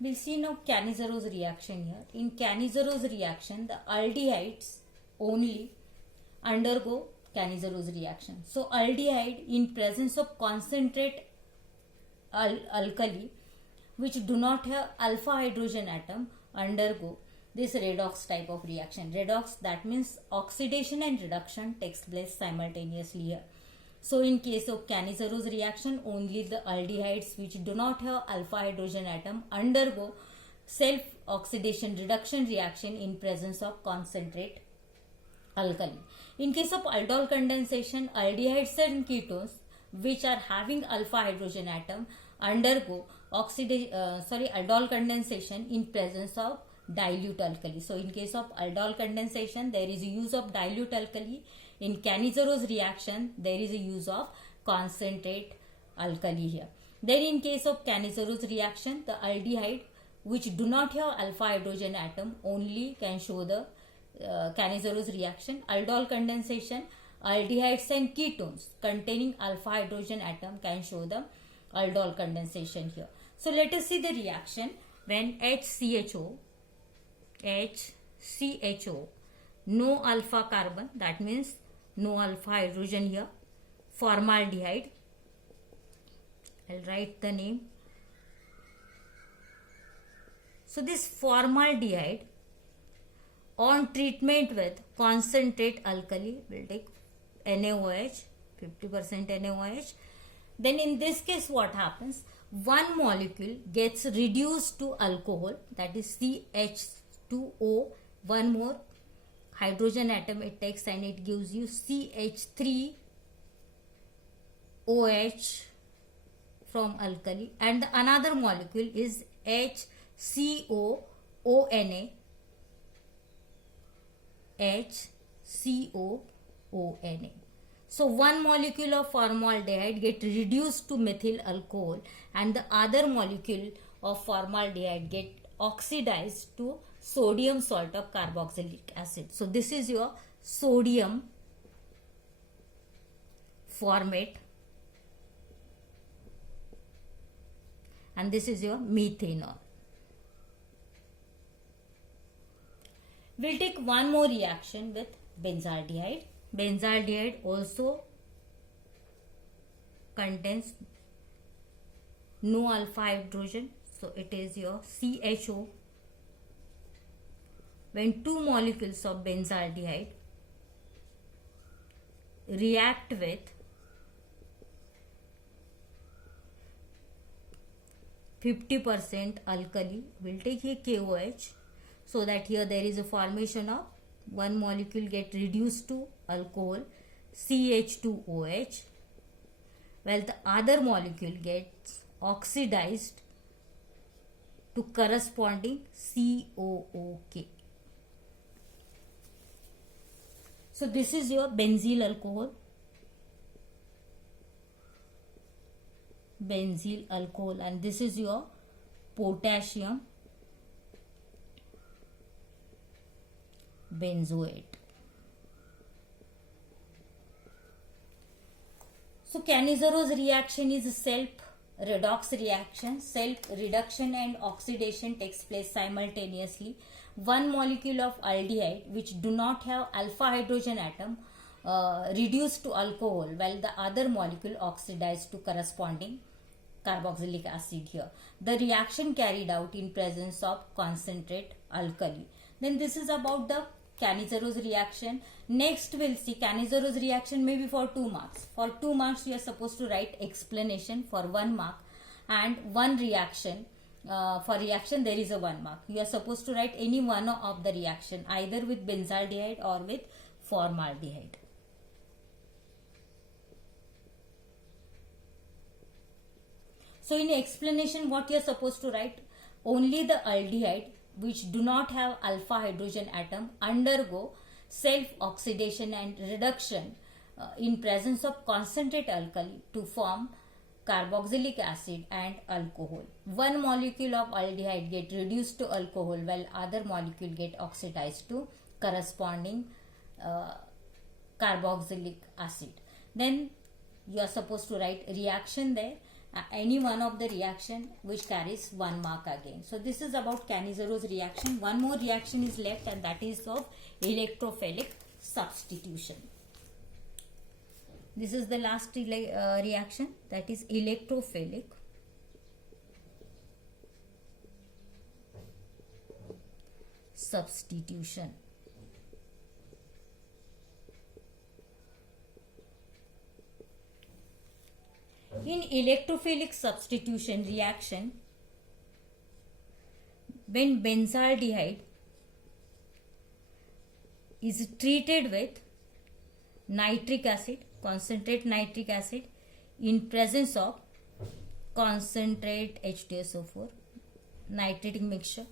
We'll see now Cannizaro's reaction here. In Cannizaro's reaction, the aldehydes only undergo Cannizaro's reaction. So aldehyde in presence of concentrate alkali which do not have alpha hydrogen atom undergo this redox type of reaction. Redox, that means oxidation and reduction takes place simultaneously here. So in case of Cannizaro's reaction, only the aldehydes which do not have alpha hydrogen atom undergo self oxidation reduction reaction in presence of concentrate alkali. In case of aldol condensation, aldehydes and ketones which are having alpha hydrogen atom undergo aldol condensation in presence of dilute alkali. So in case of aldol condensation, there is a use of dilute alkali. In Cannizaro's reaction, there is a use of concentrate alkali here. Then in case of Cannizaro's reaction, the aldehyde which do not have alpha hydrogen atom only can show the Cannizaro's reaction. Aldol condensation, aldehydes and ketones containing alpha hydrogen atom can show the aldol condensation here. So let us see the reaction when HCHO, no alpha carbon, that means no alpha hydrogen here, formaldehyde, I'll write the name. So this formaldehyde on treatment with concentrate alkali will take NaOH, 50% NaOH. Then in this case what happens? One molecule gets reduced to alcohol, that is CH2O, one more hydrogen atom it takes and it gives you CH3OH from alkali, and another molecule is HCOONA. So one molecule of formaldehyde get reduced to methyl alcohol and the other molecule of formaldehyde get oxidized to sodium salt of carboxylic acid. So this is your sodium formate and this is your methanol. We'll take one more reaction with benzaldehyde. Benzaldehyde also contains no alpha hydrogen, so it is your CHO. When two molecules of benzaldehyde react with 50% alkali, we'll take here KOH, so that here there is a formation of one molecule get reduced to alcohol CH2OH, while the other molecule gets oxidized to corresponding COOK. So this is your benzyl alcohol. And this is your potassium benzoate. So Cannizaro's reaction is a self-redox reaction. Self-reduction and oxidation takes place simultaneously. One molecule of aldehyde which do not have alpha hydrogen atom reduced to alcohol, while the other molecule oxidized to corresponding carboxylic acid here. The reaction carried out in presence of concentrate alkali. Then this is about the Cannizaro's reaction. Next we'll see Cannizaro's reaction maybe for 2 marks. For 2 marks you are supposed to write explanation for 1 mark, and one reaction. For reaction there is a 1 mark. You are supposed to write any one of the reaction either with benzaldehyde or with formaldehyde. So in explanation what you are supposed to write? Only the aldehyde which do not have alpha hydrogen atom undergo self oxidation and reduction in presence of concentrate alkali to form carboxylic acid and alcohol. One molecule of aldehyde get reduced to alcohol while other molecule get oxidized to corresponding carboxylic acid. Then you are supposed to write reaction there. any one of the reaction which carries 1 mark again. So this is about Cannizzaro reaction. One more reaction is left, and that is of electrophilic substitution. This is the last reaction, that is electrophilic substitution. In electrophilic substitution reaction, when benzaldehyde is treated with nitric acid, concentrate nitric acid, in presence of concentrate H2SO4, nitric mixture.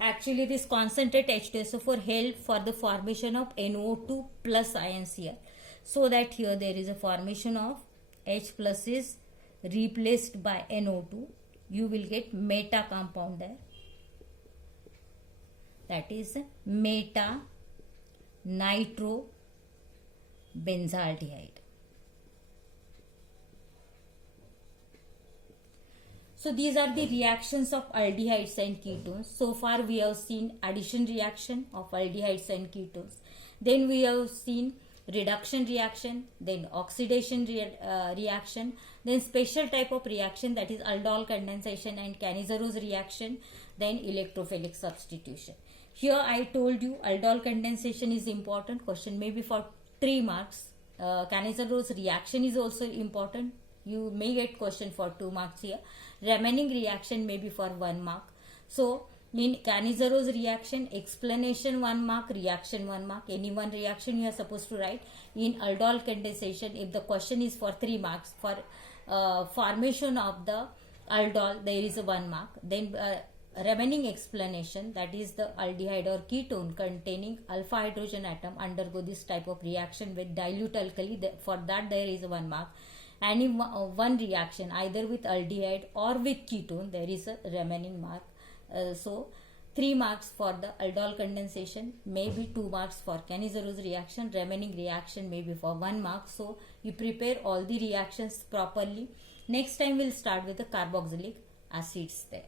Actually, this concentrate H2SO4 help for the formation of NO2 plus ions here. So that here there is a formation of H plus is replaced by NO2. You will get meta compound there. That is meta nitrobenzaldehyde. So these are the reactions of aldehydes and ketones. So far we have seen addition reaction of aldehydes and ketones. Then we have seen reduction reaction, then oxidation reaction, then special type of reaction, that is aldol condensation and Cannizzaro reaction, then electrophilic substitution. Here I told you aldol condensation is important. Question maybe for 3 marks. Cannizzaro reaction is also important. You may get question for 2 marks here. Remaining reaction may be for 1 mark. So in Cannizzaro reaction, explanation 1 mark, reaction 1 mark. Any one reaction you are supposed to write. In aldol condensation, if the question is for 3 marks, for formation of the aldol there is a 1 mark. Then remaining explanation, that is the aldehyde or ketone containing alpha hydrogen atom undergo this type of reaction with dilute alkali, for that there is a 1 mark. And in one reaction either with aldehyde or with ketone, there is a remaining mark. So 3 marks for the aldol condensation, maybe 2 marks for Cannizzaro reaction, remaining reaction may be for 1 mark. So you prepare all the reactions properly. Next time we'll start with the carboxylic acids there.